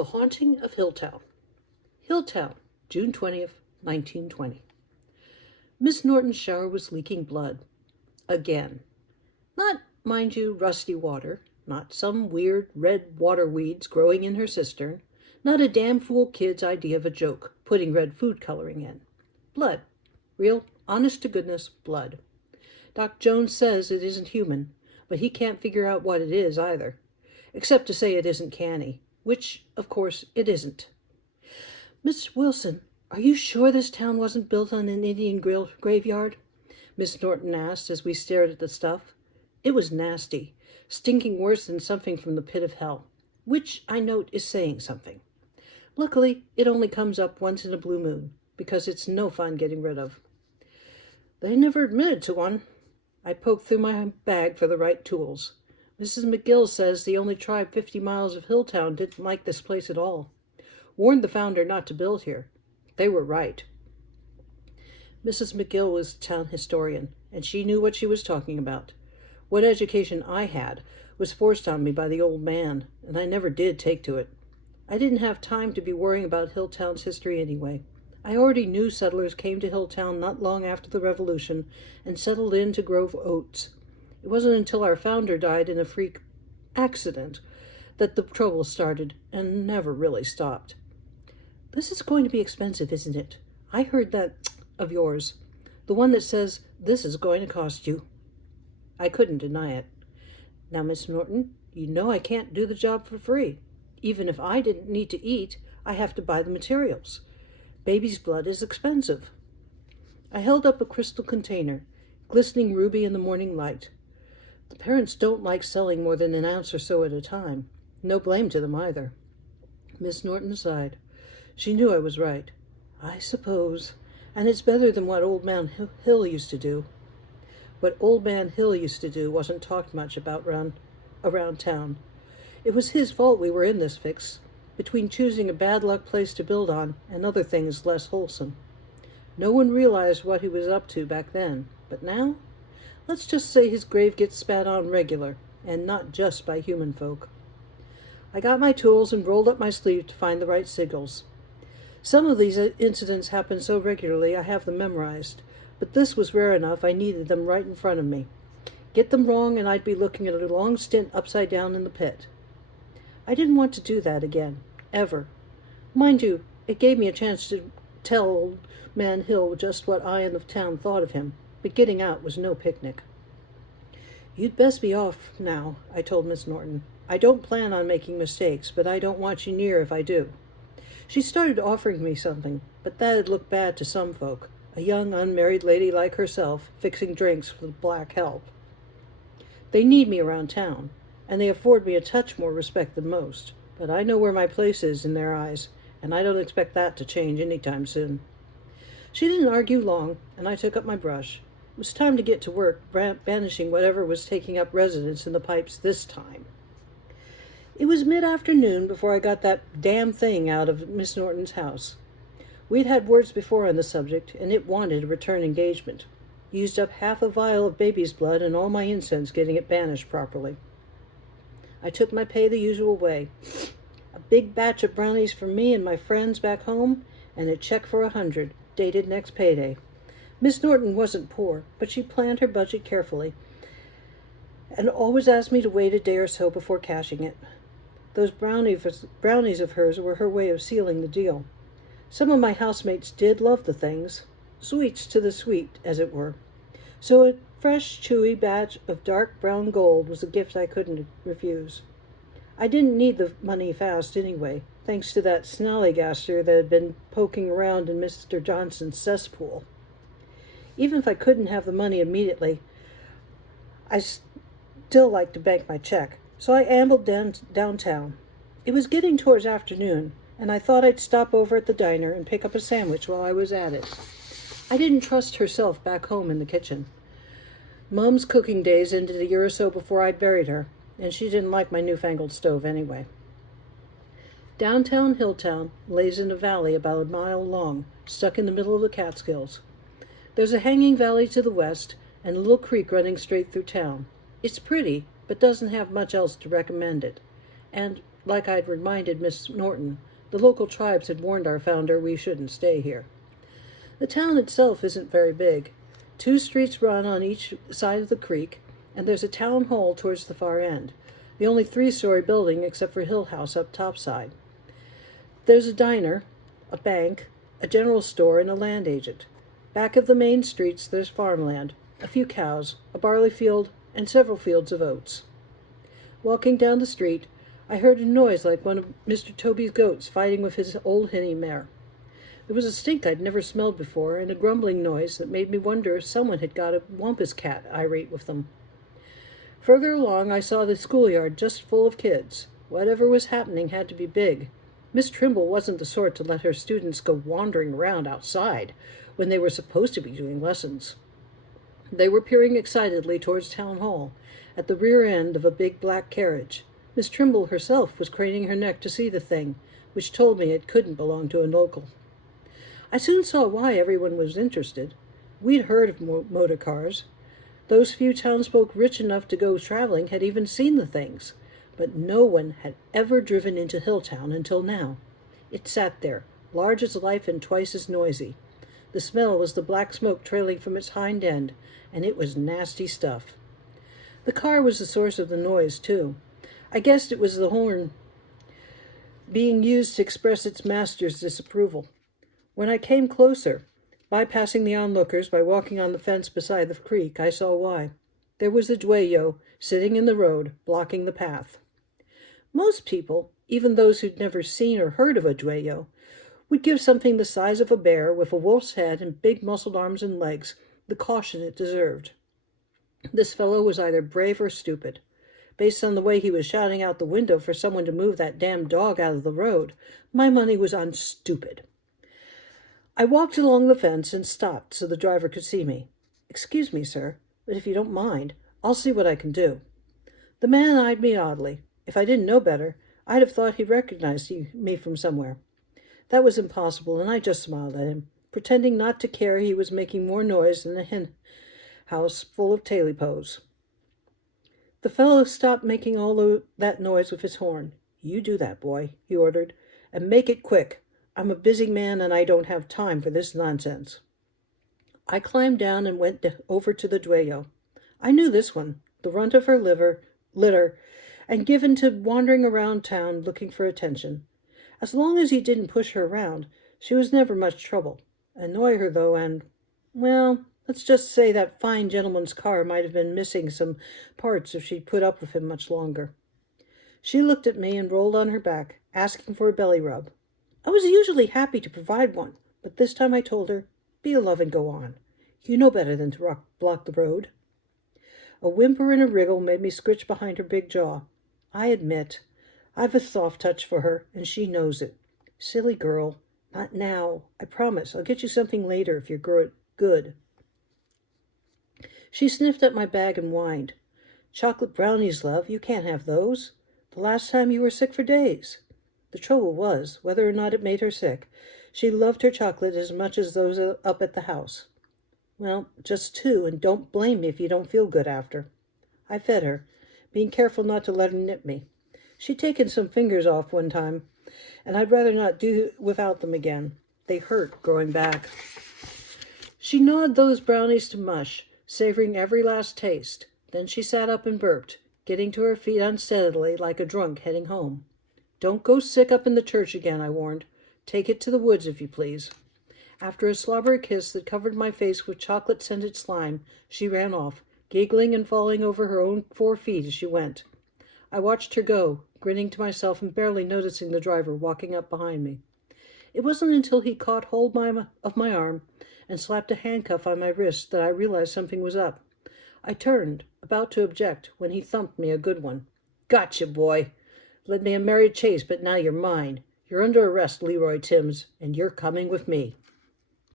The Haunting of Hilltown. Hilltown, June 20th, 1920. Miss Norton's shower was leaking blood. Again. Not, mind you, rusty water. Not some weird red water weeds growing in her cistern. Not a damn fool kid's idea of a joke, putting red food coloring in. Blood. Real, honest-to-goodness blood. Doc Jones says it isn't human, but he can't figure out what it is either. Except to say it isn't canny, which, of course, it isn't. Miss Wilson, are you sure this town wasn't built on an Indian graveyard? Miss Norton asked as we stared at the stuff. It was nasty, stinking worse than something from the pit of hell, which, I note, is saying something. Luckily, it only comes up once in a blue moon, because it's no fun getting rid of. They never admitted to one. I poked through my bag for the right tools. Mrs. McGill says the only tribe 50 miles of Hilltown didn't like this place at all. Warned the founder not to build here. They were right. Mrs. McGill was a town historian, and she knew what she was talking about. What education I had was forced on me by the old man, and I never did take to it. I didn't have time to be worrying about Hilltown's history anyway. I already knew settlers came to Hilltown not long after the Revolution and settled in to grow oats. It wasn't until our founder died in a freak accident that the trouble started and never really stopped. This is going to be expensive, isn't it? I heard that of yours. The one that says, this is going to cost you. I couldn't deny it. Now, Miss Norton, you know I can't do the job for free. Even if I didn't need to eat, I have to buy the materials. Baby's blood is expensive. I held up a crystal container, glistening ruby in the morning light. The parents don't like selling more than an ounce or so at a time. No blame to them either. Miss Norton sighed. She knew I was right. I suppose. And it's better than what Old Man Hill used to do. What Old Man Hill used to do wasn't talked much about around town. It was his fault we were in this fix, between choosing a bad luck place to build on and other things less wholesome. No one realized what he was up to back then, but now? Let's just say his grave gets spat on regular, and not just by human folk. I got my tools and rolled up my sleeve to find the right signals. Some of these incidents happen so regularly I have them memorized, but this was rare enough I needed them right in front of me. Get them wrong and I'd be looking at a long stint upside down in the pit. I didn't want to do that again, ever. Mind you, it gave me a chance to tell Old Man Hill just what I and the town thought of him, but getting out was no picnic. You'd best be off now, I told Miss Norton. I don't plan on making mistakes, but I don't want you near if I do. She started offering me something, but that'd look bad to some folk, a young unmarried lady like herself fixing drinks with black help. They need me around town, and they afford me a touch more respect than most, but I know where my place is in their eyes, and I don't expect that to change any time soon. She didn't argue long, and I took up my brush. It was time to get to work, banishing whatever was taking up residence in the pipes this time. It was mid-afternoon before I got that damn thing out of Miss Norton's house. We'd had words before on the subject, and it wanted a return engagement. Used up half a vial of baby's blood and all my incense getting it banished properly. I took my pay the usual way. A big batch of brownies for me and my friends back home, and a check for 100, dated next payday. Miss Norton wasn't poor, but she planned her budget carefully, and always asked me to wait a day or so before cashing it. Those brownies of hers were her way of sealing the deal. Some of my housemates did love the things, sweets to the sweet, as it were. So a fresh, chewy batch of dark brown gold was a gift I couldn't refuse. I didn't need the money fast anyway, thanks to that snallygaster that had been poking around in Mr. Johnson's cesspool. Even if I couldn't have the money immediately, I still liked to bank my check, so I ambled downtown. It was getting towards afternoon, and I thought I'd stop over at the diner and pick up a sandwich while I was at it. I didn't trust herself back home in the kitchen. Mum's cooking days ended a year or so before I buried her, and she didn't like my newfangled stove anyway. Downtown Hilltown lays in a valley about a mile long, stuck in the middle of the Catskills. There's a hanging valley to the west and a little creek running straight through town. It's pretty, but doesn't have much else to recommend it. And like I'd reminded Miss Norton. The local tribes had warned our founder we shouldn't stay here. The town itself isn't very big. 2 streets run on each side of the creek, and there's a town hall towards the far end, the only 3-story building except for Hill House up topside. There's a diner, a bank, a general store, and a land agent. Back of the main streets there's farmland, a few cows, a barley field, and several fields of oats. Walking down the street, I heard a noise like one of Mr. Toby's goats fighting with his old hinny mare. There was a stink I'd never smelled before, and a grumbling noise that made me wonder if someone had got a wampus cat irate with them. Further along, I saw the schoolyard just full of kids. Whatever was happening had to be big. Miss Trimble wasn't the sort to let her students go wandering around outside when they were supposed to be doing lessons. They were peering excitedly towards Town Hall, at the rear end of a big black carriage. Miss Trimble herself was craning her neck to see the thing, which told me it couldn't belong to a local. I soon saw why everyone was interested. We'd heard of motor cars. Those few townsfolk rich enough to go traveling had even seen the things, but no one had ever driven into Hilltown until now. It sat there, large as life and twice as noisy. The smell was the black smoke trailing from its hind end, and it was nasty stuff. The car was the source of the noise, too. I guessed it was the horn being used to express its master's disapproval. When I came closer, bypassing the onlookers by walking on the fence beside the creek, I saw why. There was a dueño sitting in the road, blocking the path. Most people, even those who'd never seen or heard of a dueño, would give something the size of a bear with a wolf's head and big muscled arms and legs the caution it deserved. This fellow was either brave or stupid. Based on the way he was shouting out the window for someone to move that damn dog out of the road, my money was on stupid. I walked along the fence and stopped so the driver could see me. "Excuse me, sir, but if you don't mind, I'll see what I can do." The man eyed me oddly. If I didn't know better, I'd have thought he recognized me from somewhere. That was impossible, and I just smiled at him, pretending not to care he was making more noise than a hen house full of taily-pos. The fellow stopped making all that noise with his horn. "You do that, boy," he ordered, "and make it quick. I'm a busy man, and I don't have time for this nonsense." I climbed down and went over to the dueño. I knew this one, the runt of her litter, and given to wandering around town looking for attention. As long as he didn't push her around, she was never much trouble. Annoy her, though, and, well, let's just say that fine gentleman's car might have been missing some parts if she'd put up with him much longer. She looked at me and rolled on her back, asking for a belly rub. I was usually happy to provide one, but this time I told her, "Be a love and go on. You know better than to block the road." A whimper and a wriggle made me scritch behind her big jaw. I admit, I've a soft touch for her, and she knows it. Silly girl. Not now. I promise. I'll get you something later if you're good. She sniffed at my bag and whined. "Chocolate brownies, love. You can't have those. The last time you were sick for days." The trouble was, whether or not it made her sick, she loved her chocolate as much as those up at the house. "Well, just 2, and don't blame me if you don't feel good after." I fed her, being careful not to let her nip me. She'd taken some fingers off one time, and I'd rather not do without them again. They hurt growing back. She gnawed those brownies to mush, savoring every last taste. Then she sat up and burped, getting to her feet unsteadily like a drunk heading home. "Don't go sick up in the church again," I warned. "Take it to the woods, if you please." After a slobbery kiss that covered my face with chocolate-scented slime, she ran off, giggling and falling over her own 4 feet as she went. I watched her go, grinning to myself and barely noticing the driver walking up behind me. It wasn't until he caught hold of my arm and slapped a handcuff on my wrist that I realized something was up. I turned, about to object, when he thumped me a good one. "Gotcha, boy. Led me a merry chase, but now you're mine. You're under arrest, Leroy Timms, and you're coming with me."